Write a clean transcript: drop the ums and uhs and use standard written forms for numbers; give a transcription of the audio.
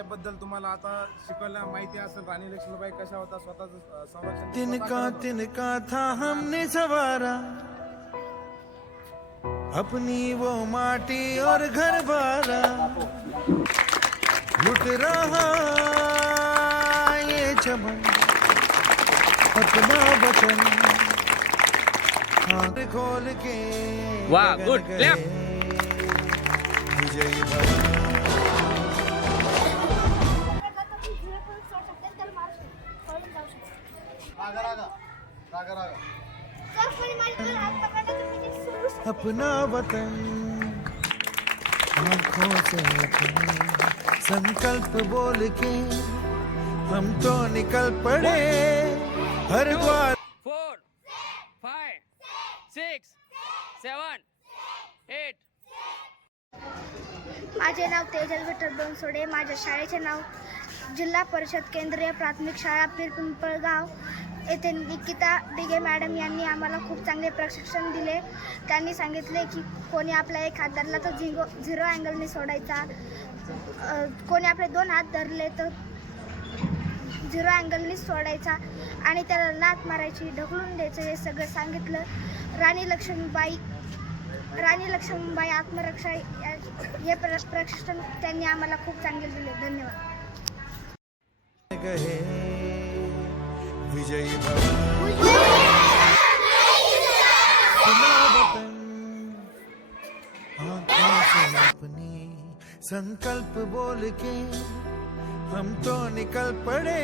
लक्ष्मीबाई बद्दल तुम्हाला आता शिकवल्या माहिती असेल. राणी लक्ष्मीबाई कशा होता, स्वतःच संरक्षण तिनका था हमने सवारा अपनी वो माटी और घर बारा, लुट रहा ये चमन अपना वतन, आँख खोल के वाह, गुड क्लैप. विजयी भव. अपना वतन आँखों से अपने संकल्प बोल के हम तो निकल पड़े हर बार. 4, 5, 6, 7, 8. माझे नाव तेजल विठ्ठल बनसोडे. माझ्या शाळेचे नाव जिल्हा परिषद केंद्रीय प्राथमिक शाळा पिंपळगाव. येथे निकिता डिगे मॅडम यांनी आम्हाला खूप चांगले प्रशिक्षण दिले. त्यांनी सांगितले की कोणी आपला एक हात धरला तर झिरो अँगलने सोडायचा, कोणी आपले 2 हात धरले तर झिरो अँगलने सोडायचा आणि त्याला लाथ मारायची, ढकलून द्यायचं, हे सगळं सांगितलं. राणी लक्ष्मीबाई आत्मरक्षा हे प्रशिक्षण त्यांनी आम्हाला खूप चांगले दिले. धन्यवाद. विजयी भव. अपना वतन आँखों से अपने संकल्प बोल के हम तो निकल पड़े.